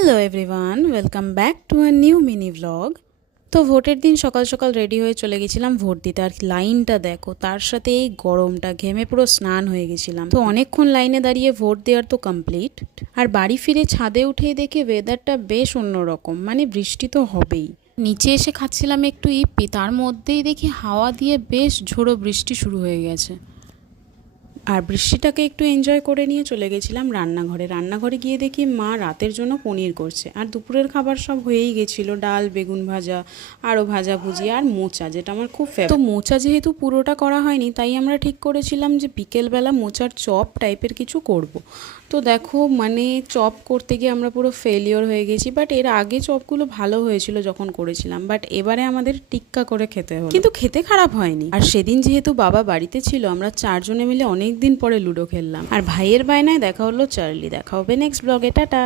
Hello everyone, welcome back to a new mini vlog. তো ভোটের দিন সকাল সকাল রেডি হয়ে চলে গেছিলাম ভোট দিতে। আর লাইনটা দেখো, তার সাথে এই গরমটা, ঘেমে পুরো স্নান হয়ে গেছিলাম। তো অনেকক্ষণ লাইনে দাঁড়িয়ে ভোট দেওয়ার তো কমপ্লিট। আর বাড়ি ফিরে ছাদে উঠেই দেখে ওয়েদারটা বেশ অন্যরকম, মানে বৃষ্টি তো হবেই। নিচে এসে খাচ্ছিলাম একটু ইপি, তার মধ্যেই দেখি হাওয়া দিয়ে বেশ ঝোড়ো বৃষ্টি শুরু হয়ে গেছে। আর বৃষ্টিটাকে একটু এনজয় করে নিয়ে চলে গেছিলাম রান্নাঘরে গিয়ে দেখি মা রাতের জন্য পনির করছে। আর দুপুরের খাবার সব হয়েই গেছিলো, ডাল, বেগুন ভাজা, আরও ভাজাভুজি আর মোচা, যেটা আমার খুব ফেভারিট। তো মোচা যেহেতু পুরোটা করা হয়নি, তাই আমরা ঠিক করেছিলাম যে বিকেলবেলা মোচার চপ টাইপের কিছু করব। তো দেখো, মানে চপ করতে গিয়ে আমরা পুরো ফেলিওর হয়ে গেছি। বাট এর আগে চপগুলো ভালো হয়েছিল যখন করেছিলাম, বাট এবারে আমাদের টিক্কা করে খেতে হলো, কিন্তু খেতে খারাপ হয়নি। আর সেদিন যেহেতু বাবা বাড়িতে ছিল, আমরা চারজনে মিলে অনেক দিন পরে লুডো খেললাম। আর ভাইয়ের বায়নায় দেখা হলো চার্লি। দেখা হবে নেক্সট ব্লগে, টাটা।